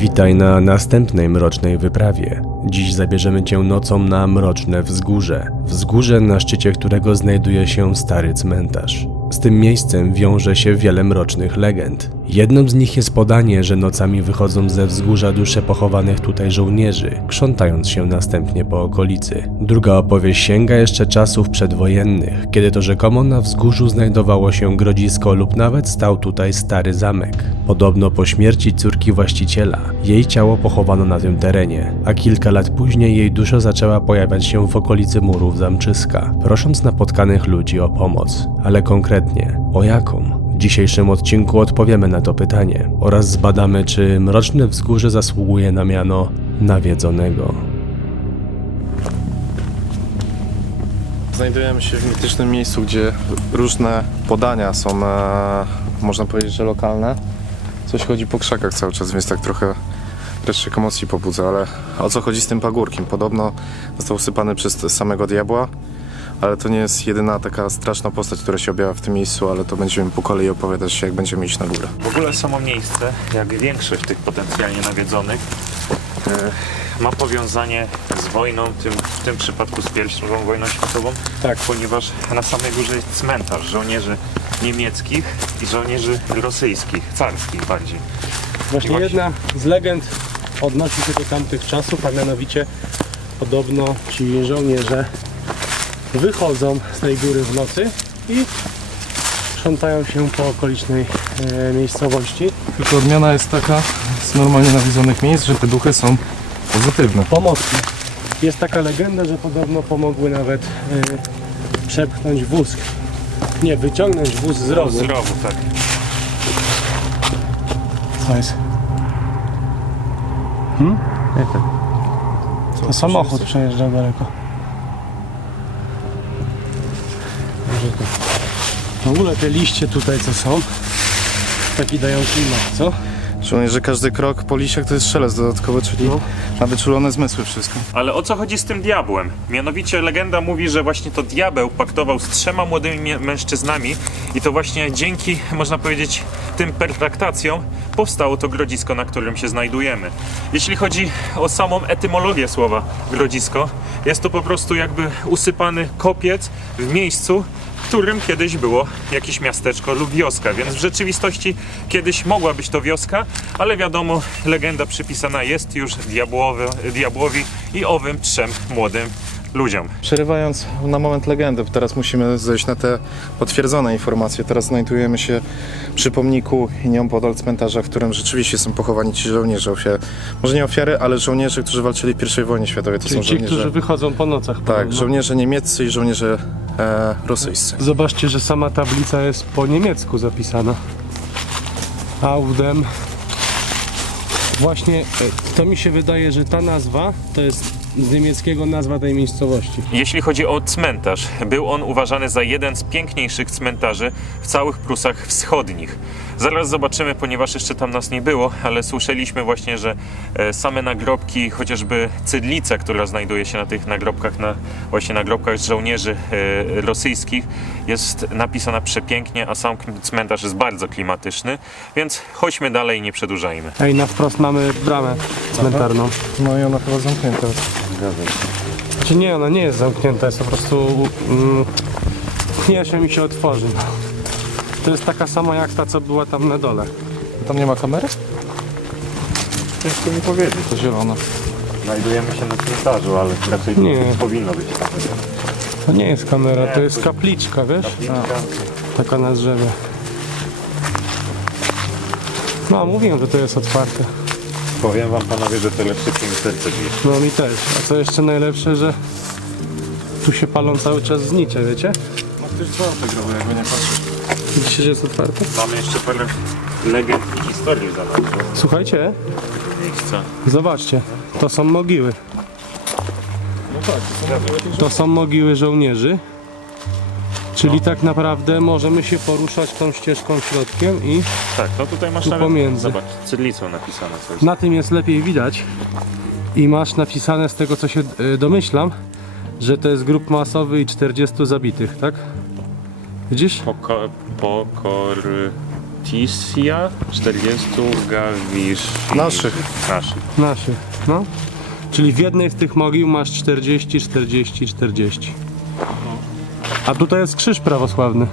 Witaj na następnej mrocznej wyprawie. Dziś zabierzemy Cię nocą na mroczne wzgórze. Wzgórze, na szczycie którego znajduje się stary cmentarz. Z tym miejscem wiąże się wiele mrocznych legend. Jedną z nich jest podanie, że nocami wychodzą ze wzgórza dusze pochowanych tutaj żołnierzy, krzątając się następnie po okolicy. Druga opowieść sięga jeszcze czasów przedwojennych, kiedy to rzekomo na wzgórzu znajdowało się grodzisko lub nawet stał tutaj stary zamek. Podobno po śmierci córki właściciela, jej ciało pochowano na tym terenie, a kilka lat później jej dusza zaczęła pojawiać się w okolicy murów zamczyska, prosząc napotkanych ludzi o pomoc. Ale konkretnie, o jaką? W dzisiejszym odcinku odpowiemy na to pytanie oraz zbadamy, czy mroczne wzgórze zasługuje na miano nawiedzonego. Znajdujemy się w mitycznym miejscu, gdzie różne podania są, można powiedzieć, że lokalne. Coś chodzi po krzakach cały czas, więc tak trochę resztek emocji pobudza, ale o co chodzi z tym pagórkiem? Podobno został usypany przez samego diabła, ale to nie jest jedyna taka straszna postać, która się objawia w tym miejscu, ale to będziemy po kolei opowiadać, jak będziemy iść na górę. W ogóle samo miejsce, jak większość tych potencjalnie nawiedzonych, ma powiązanie z wojną, w tym przypadku z I wojną światową, tak, ponieważ na samej górze jest cmentarz żołnierzy niemieckich i żołnierzy rosyjskich, carskich bardziej. Właśnie jedna z legend odnosi się do tamtych czasów, a mianowicie podobno ci żołnierze wychodzą z tej góry w nocy i krzątają się po okolicznej miejscowości. Tylko odmiana jest taka z normalnie nawiedzonych miejsc, że te duchy są pozytywne. Pomocne. Jest taka legenda, że podobno pomogły nawet przepchnąć wóz. Nie, wyciągnąć wóz z rowu. Z rowu, tak. Co jest? Jak to? To samochód przejeżdżał daleko. Może to. W ogóle te liście tutaj co są, taki dają klimat, co? Szczególnie, że każdy krok po liściach to jest szelest dodatkowy, czyli na wyczulone zmysły wszystko. Ale o co chodzi z tym diabłem? Mianowicie legenda mówi, że właśnie to diabeł paktował z 3 młodymi mężczyznami i to właśnie dzięki, można powiedzieć, tym pertraktacjom powstało to grodzisko, na którym się znajdujemy. Jeśli chodzi o samą etymologię słowa grodzisko, jest to po prostu jakby usypany kopiec w miejscu, w którym kiedyś było jakieś miasteczko lub wioska, więc w rzeczywistości kiedyś mogła być to wioska, ale wiadomo, legenda przypisana jest już diabłowi i owym 3 młodym ludziom. Przerywając na moment legendę, teraz musimy zejść na te potwierdzone informacje. Teraz znajdujemy się przy pomniku i nieopodal cmentarza, w którym rzeczywiście są pochowani ci żołnierze. Może nie ofiary, ale żołnierze, którzy walczyli w I wojnie światowej. To Czyli są ci, żołnierze, którzy wychodzą po nocach. tak, żołnierze niemieccy i żołnierze rosyjscy. Zobaczcie, że sama tablica jest po niemiecku zapisana. Audem. Właśnie to mi się wydaje, że ta nazwa to jest z niemieckiego nazwa tej miejscowości. Jeśli chodzi o cmentarz, był on uważany za jeden z piękniejszych cmentarzy w całych Prusach Wschodnich. Zaraz zobaczymy, ponieważ jeszcze tam nas nie było, ale słyszeliśmy właśnie, że same nagrobki, chociażby cydlica, która znajduje się na tych nagrobkach, właśnie nagrobkach żołnierzy rosyjskich, jest napisana przepięknie, a sam cmentarz jest bardzo klimatyczny, więc chodźmy dalej, nie przedłużajmy. Ej, na wprost mamy bramę cmentarną. No i ona chyba zamknięta. Znaczy nie, ona nie jest zamknięta, jest po prostu pchnie się mi się otworzy. To jest taka sama jak ta, co była tam na dole. Tam nie ma kamery? Ciężko mi powiedzieć. To zielona. Znajdujemy się na cmentarzu, ale raczej Nie. powinno być tam. To nie jest kamera, to jest kapliczka, wiesz? Taka na drzewie. No, mówiłem, że to jest otwarte. Powiem wam, panowie, że to lepsze mi serce bije. No mi też. A co jeszcze najlepsze, że tu się palą cały czas znicze, wiecie? No ktoś dzwon grobu, jakby nie patrzysz. Widzicie, że jest otwarte? Mamy jeszcze parę legend i historii za nami. Słuchajcie, Miejsca. zobaczcie, to są mogiły. No tak, To są mogiły żołnierzy. Czyli tak naprawdę możemy się poruszać tą ścieżką środkiem i Tak, no tutaj masz Tu nawet, pomiędzy. zobacz, cydlicą napisane coś. na tym jest lepiej widać. I masz napisane, z tego co się domyślam, że to jest grup masowy i 40 zabitych, tak? Widzisz? Tisja, 40 gawisz. Naszych. Naszych, no. Czyli w jednej z tych mogił masz 40, 40, 40. A tutaj jest krzyż prawosławny.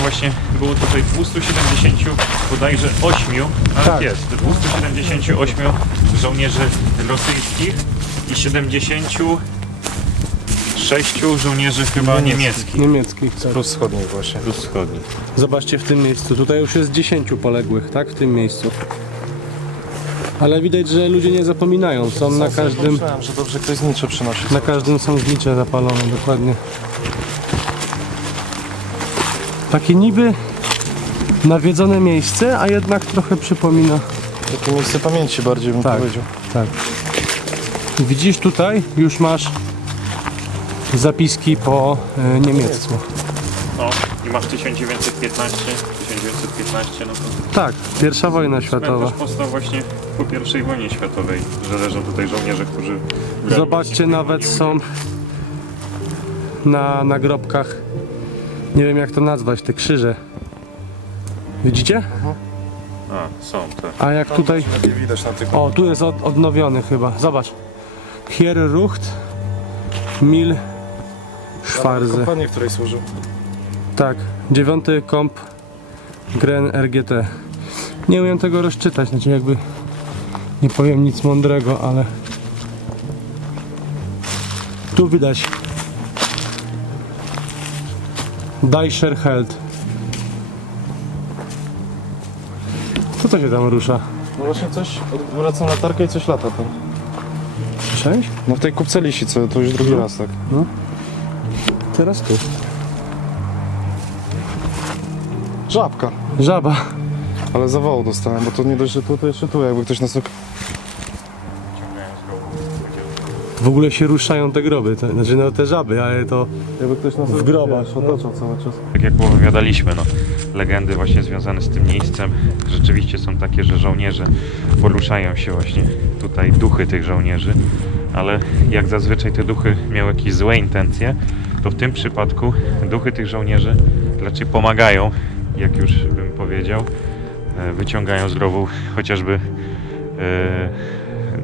Właśnie było tutaj 270 bodajże 8, ale Tak. jest 278 żołnierzy rosyjskich i 76 żołnierzy chyba niemieckich. Niemieckich. Tak. Plus wschodnich właśnie. Plus wschodnich. Zobaczcie w tym miejscu. Tutaj już jest 10 poległych, tak? W tym miejscu. Ale widać, że ludzie nie zapominają. Są na każdym. Myślałem, że dobrze ktoś znicze przynosi. Na każdym są znicze zapalone, dokładnie. Takie niby nawiedzone miejsce, a jednak trochę przypomina. Takie miejsce pamięci bardziej bym Tak. powiedział. Tak. Widzisz tutaj już masz zapiski po niemiecku. No i masz 1915, no to Tak, pierwsza wojna światowa. cmentarz powstał właśnie po I wojnie światowej, że leżą tutaj żołnierze, którzy... brali Zobaczcie, właśnie w tej nawet wojnie. są na nagrobkach, nie wiem jak to nazwać, te krzyże. Widzicie? A, są te. A jak tutaj... Nie widać na tych. O, tu jest odnowiony chyba. Zobacz. Hier Rucht Mil Schwarze. Kompanii, której służył. Tak, 9 komp Gren RGT. Nie umiem tego rozczytać, znaczy jakby nie powiem nic mądrego, ale tu widać Daischer Held. Co to się tam rusza? No właśnie coś, odwracam latarkę i coś lata tam. Słyszałeś? No w tej kupce lisi, co to już drugi raz, tak? Teraz tu. Żabka. Żaba. Ale zawołu dostałem, bo to nie dość, że tu, to jeszcze tu, jakby ktoś nas... W ogóle się ruszają te groby, znaczy no te żaby, ale to Jakby ktoś nas w grobach. otaczał cały czas. Tak jak opowiadaliśmy, no, legendy właśnie związane z tym miejscem rzeczywiście są takie, że żołnierze poruszają się właśnie tutaj, duchy tych żołnierzy, ale jak zazwyczaj te duchy miały jakieś złe intencje, to w tym przypadku duchy tych żołnierzy raczej pomagają, jak już bym powiedział, wyciągają z grobu chociażby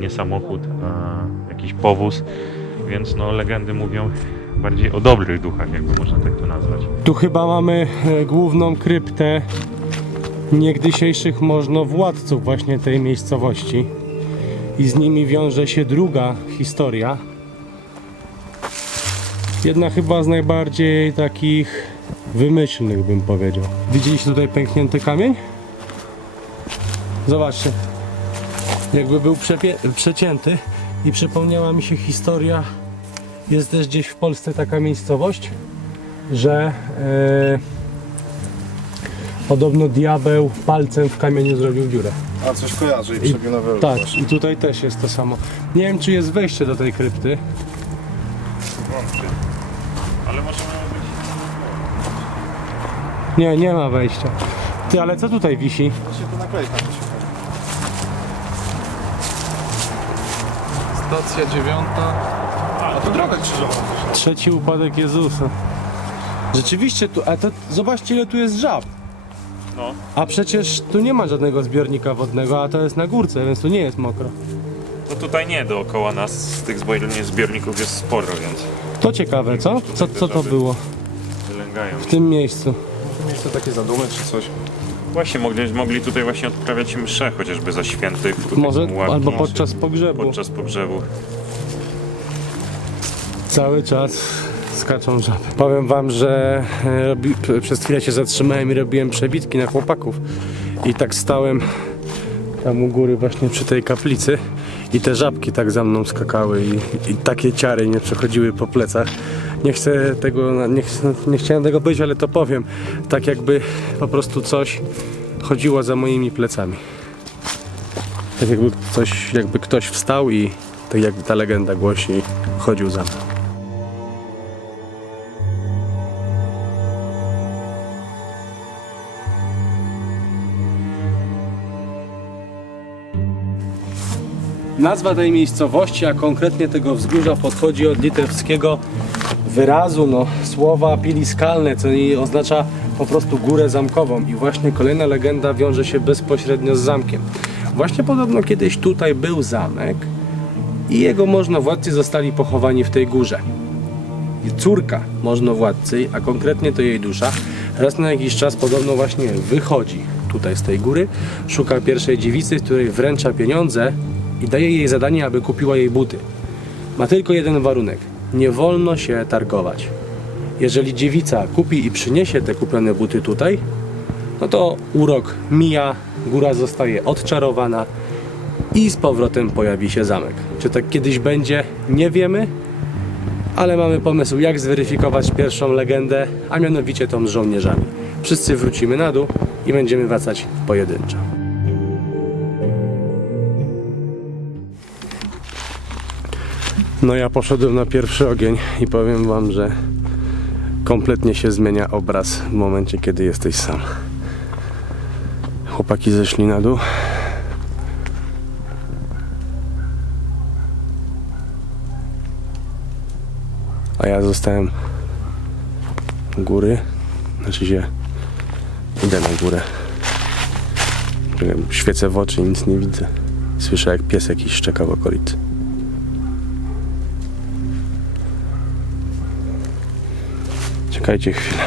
nie samochód, a jakiś powóz, więc no legendy mówią bardziej o dobrych duchach, jakby można tak to nazwać. Tu chyba mamy główną kryptę niegdysiejszych możnowładców właśnie tej miejscowości i z nimi wiąże się druga historia. Jedna chyba z najbardziej takich wymyślnych, bym powiedział. Widzieliście tutaj pęknięty kamień? Zobaczcie, jakby był przecięty i przypomniała mi się historia. Jest też gdzieś w Polsce taka miejscowość, że podobno diabeł palcem w kamieniu zrobił dziurę. A coś kojarzy i przebił na wyrok. Tak, i tutaj też jest to samo. Nie wiem, czy jest wejście do tej krypty. Ale może miało być... Nie, nie ma wejścia. Ty, ale co tutaj wisi? Właśnie to naklejka. Stacja 9. A to droga krzyżowa. Trzeci upadek Jezusa. Rzeczywiście tu, a to zobaczcie, ile tu jest żab. No, A przecież tu nie ma żadnego zbiornika wodnego, a to jest na górce, więc tu nie jest mokro. no tutaj nie, dookoła nas z tych zbiorników jest sporo, więc To ciekawe, co? Co to było wylęgają. w tym miejscu? Miejsce takie zadumy czy coś. Właśnie mogli tutaj właśnie odprawiać msze, chociażby za świętych. Tutaj Może są ławki. albo podczas pogrzebu. Podczas pogrzebu. Cały czas skaczą żaby. Powiem wam, że przez chwilę się zatrzymałem i robiłem przebitki na chłopaków. I tak stałem tam u góry właśnie przy tej kaplicy i te żabki tak za mną skakały i takie ciary nie przechodziły po plecach. Nie chcę tego, nie chciałem tego powiedzieć, ale to powiem. Tak jakby po prostu coś chodziło za moimi plecami. Tak jakby ktoś wstał i tak jak ta legenda głosi, chodził za mną. Nazwa tej miejscowości, a konkretnie tego wzgórza, podchodzi od litewskiego wyrazu, słowa piliskalne, co oznacza po prostu górę zamkową i właśnie kolejna legenda wiąże się bezpośrednio z zamkiem. Właśnie podobno kiedyś tutaj był zamek i jego możnowładcy zostali pochowani w tej górze. I córka możnowładcy, a konkretnie to jej dusza, raz na jakiś czas podobno właśnie wychodzi tutaj z tej góry, szuka pierwszej dziewicy, której wręcza pieniądze i daje jej zadanie, aby kupiła jej buty. Ma tylko jeden warunek. Nie wolno się targować. Jeżeli dziewica kupi i przyniesie te kupione buty tutaj, no to urok mija, góra zostaje odczarowana i z powrotem pojawi się zamek. Czy tak kiedyś będzie? Nie wiemy, ale mamy pomysł, jak zweryfikować pierwszą legendę, a mianowicie tą z żołnierzami. Wszyscy wrócimy na dół i będziemy wracać pojedynczo. No ja poszedłem na pierwszy ogień i powiem wam, że kompletnie się zmienia obraz w momencie, kiedy jesteś sam. Chłopaki zeszli na dół. A ja zostałem u góry. Znaczy się idę na górę. Świecę w oczy i nic nie widzę. Słyszę, jak pies jakiś szczeka w okolicy. Czekajcie chwilę.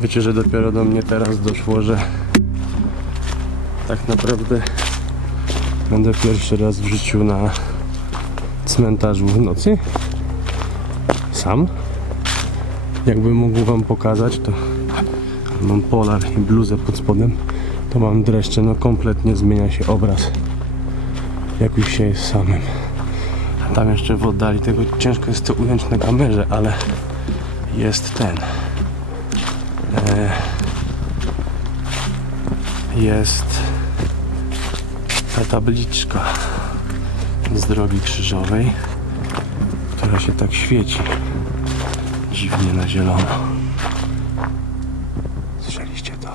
Wiecie, że dopiero do mnie teraz doszło, że tak naprawdę będę pierwszy raz w życiu na cmentarzu w nocy. Sam. Jakbym mógł wam pokazać, to mam polar i bluzę pod spodem, to mam dreszcze, no kompletnie zmienia się obraz, jak już się jest samym. A tam jeszcze w oddali, tego ciężko jest to ująć na kamerze, ale jest ten. Jest ta tabliczka z drogi krzyżowej, która się tak świeci dziwnie na zielono. Słyszeliście to?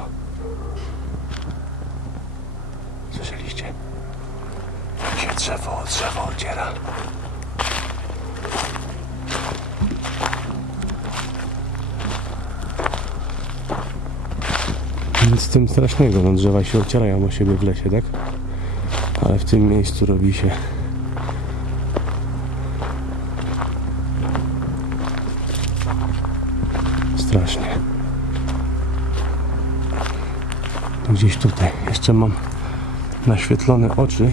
Słyszeliście? Jak się drzewo od drzewa ociera. Nic z tym strasznego, no drzewa się ocierają o siebie w lesie, tak? Ale w tym miejscu robi się strasznie. Gdzieś tutaj jeszcze mam naświetlone oczy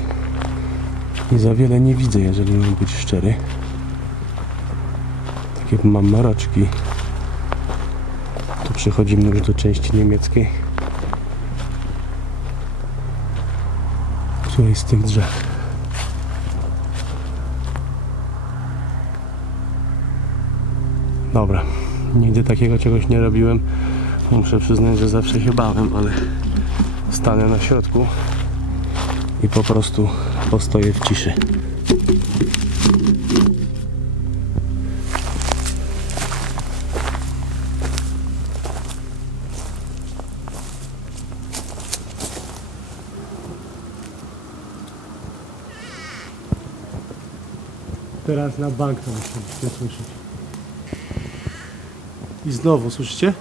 i za wiele nie widzę, jeżeli mam być szczery. Takie mam mroczki. Tu przechodzimy już do części niemieckiej, której z tych drzew. Dobra, nigdy takiego czegoś nie robiłem. Muszę przyznać, że zawsze się bałem, ale stanę na środku i po prostu postoję w ciszy. Teraz na bank to musicie słyszeć. I znowu, słyszycie?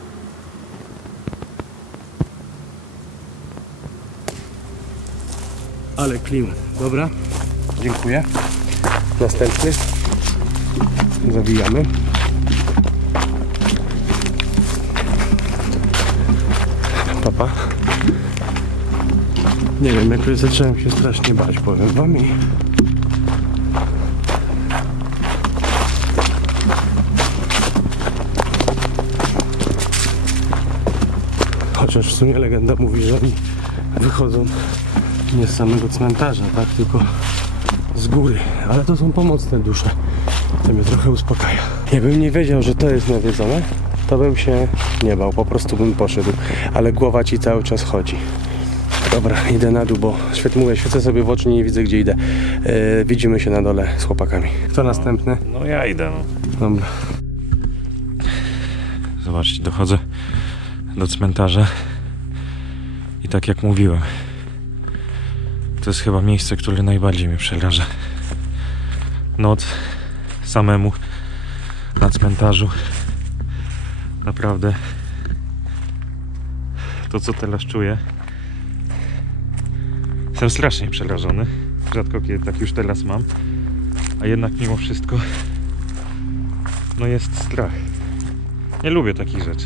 Ale klimat. Dobra. Dziękuję. Następny. Zawijamy. Papa. Nie wiem, jakoś zacząłem się strasznie bać, powiem wam i... Chociaż w sumie legenda mówi, że oni wychodzą nie z samego cmentarza, tak, tylko z góry. Ale to są pomocne dusze. To mnie trochę uspokaja. Jakbym nie wiedział, że to jest nawiedzone, to bym się nie bał, po prostu bym poszedł. Ale głowa ci cały czas chodzi. Dobra, idę na dół, bo świecę sobie w oczy, nie widzę, gdzie idę. Widzimy się na dole z chłopakami. Kto następny? No ja idę. No. Dobra. Zobaczcie, dochodzę do cmentarza i tak jak mówiłem, to jest chyba miejsce, które najbardziej mnie przeraża. Noc samemu na cmentarzu naprawdę to co teraz czuję. Jestem strasznie przerażony. Rzadko kiedy tak już teraz mam. A jednak mimo wszystko no jest strach. Nie lubię takich rzeczy.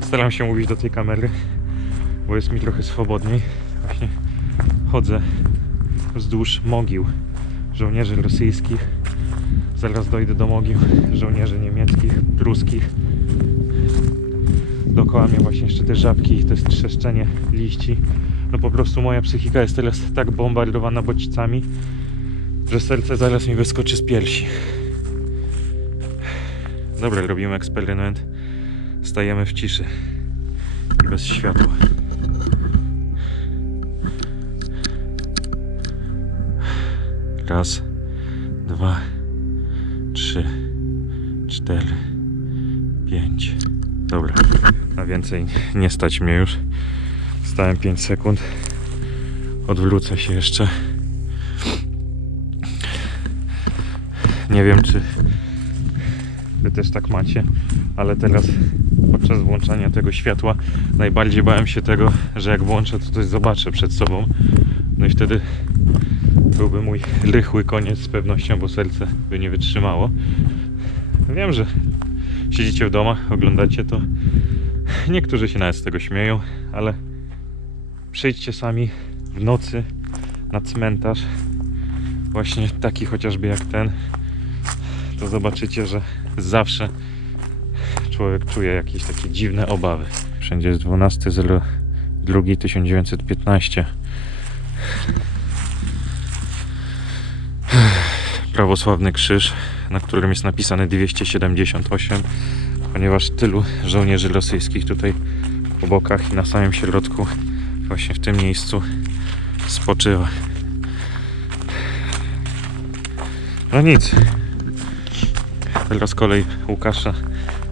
Staram się mówić do tej kamery, bo jest mi trochę swobodniej. Właśnie chodzę wzdłuż mogił żołnierzy rosyjskich. Zaraz dojdę do mogił żołnierzy niemieckich, pruskich. Dookoła mnie właśnie jeszcze te żabki i to jest trzeszczenie liści. No po prostu moja psychika jest teraz tak bombardowana bodźcami, że serce zaraz mi wyskoczy z piersi. Dobra, robimy eksperyment. Stajemy w ciszy i bez światła. Raz, 2, 3, 4, 5. Dobra, na więcej nie stać mnie już. Stałem 5 sekund. Odwrócę się jeszcze. Nie wiem, czy wy też tak macie, ale teraz podczas włączania tego światła najbardziej bałem się tego, że jak włączę, to coś zobaczę przed sobą. No i wtedy byłby mój rychły koniec z pewnością, bo serce by nie wytrzymało. Wiem, że siedzicie w domach, oglądacie to. Niektórzy się nawet z tego śmieją, ale przyjdźcie sami w nocy na cmentarz, właśnie taki chociażby jak ten, to zobaczycie, że zawsze człowiek czuje jakieś takie dziwne obawy. Wszędzie jest 12.02.1915. Prawosławny krzyż, na którym jest napisane 278, ponieważ tylu żołnierzy rosyjskich tutaj po bokach i na samym środku, właśnie w tym miejscu spoczywa. No nic. Teraz kolej Łukasza.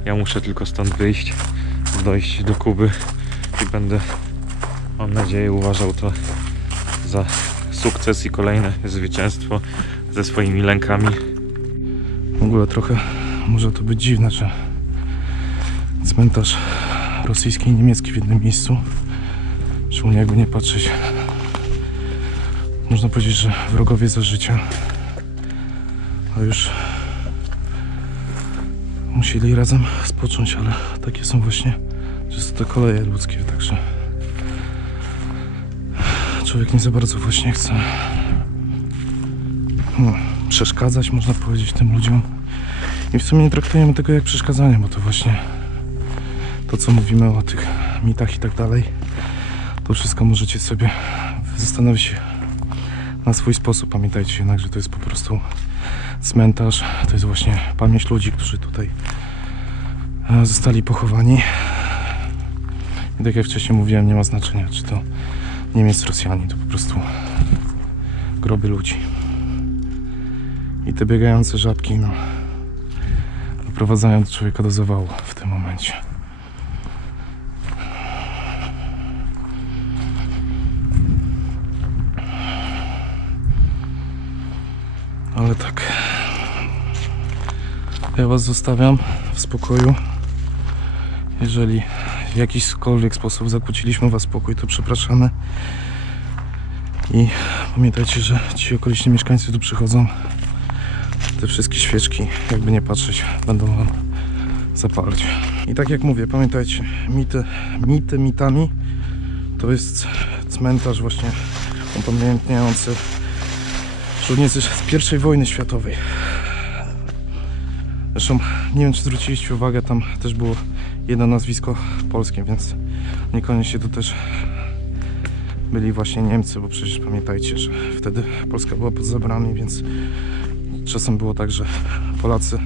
Ja muszę tylko stąd wyjść, dojść do Kuby i będę, mam nadzieję, uważał to za sukces i kolejne zwycięstwo ze swoimi lękami. W ogóle trochę może to być dziwne, że cmentarz rosyjski i niemiecki w jednym miejscu. Szczególnie jakby nie patrzeć. Można powiedzieć, że wrogowie za życia. A już musieli razem spocząć, ale takie są właśnie często te koleje ludzkie, także człowiek nie za bardzo właśnie chce przeszkadzać, można powiedzieć, tym ludziom. I w sumie nie traktujemy tego jak przeszkadzanie, bo to właśnie to, co mówimy o tych mitach i tak dalej, to wszystko możecie sobie zastanowić się na swój sposób. Pamiętajcie jednak, że to jest po prostu cmentarz, to jest właśnie pamięć ludzi, którzy tutaj zostali pochowani. I tak jak wcześniej mówiłem, nie ma znaczenia, czy to Niemiec, Rosjanie, to po prostu groby ludzi. I te biegające żabki, no, doprowadzają człowieka do zawału w tym momencie. Ale tak, ja was zostawiam w spokoju. Jeżeli w jakikolwiek sposób zakłóciliśmy was spokój, to przepraszamy. I pamiętajcie, że ci okoliczni mieszkańcy tu przychodzą. Te wszystkie świeczki, jakby nie patrzeć, będą wam zapalać. I tak jak mówię, pamiętajcie, mity mitami. To jest cmentarz właśnie upamiętniający żołnierzy z I wojny światowej. Zresztą nie wiem, czy zwróciliście uwagę, tam też było jedno nazwisko polskie, więc niekoniecznie to też byli właśnie Niemcy, bo przecież pamiętajcie, że wtedy Polska była pod zabrami, więc czasem było tak, że Polacy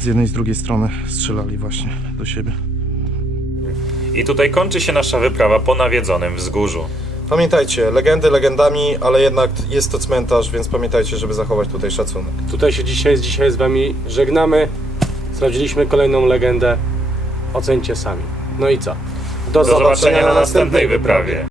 z jednej i z drugiej strony strzelali właśnie do siebie. I tutaj kończy się nasza wyprawa po nawiedzonym wzgórzu. Pamiętajcie, legendy legendami, ale jednak jest to cmentarz, więc pamiętajcie, żeby zachować tutaj szacunek. Tutaj się dzisiaj z wami żegnamy. Sprawdziliśmy kolejną legendę. Ocencie sami. No i co? Do zobaczenia na następnej wyprawie.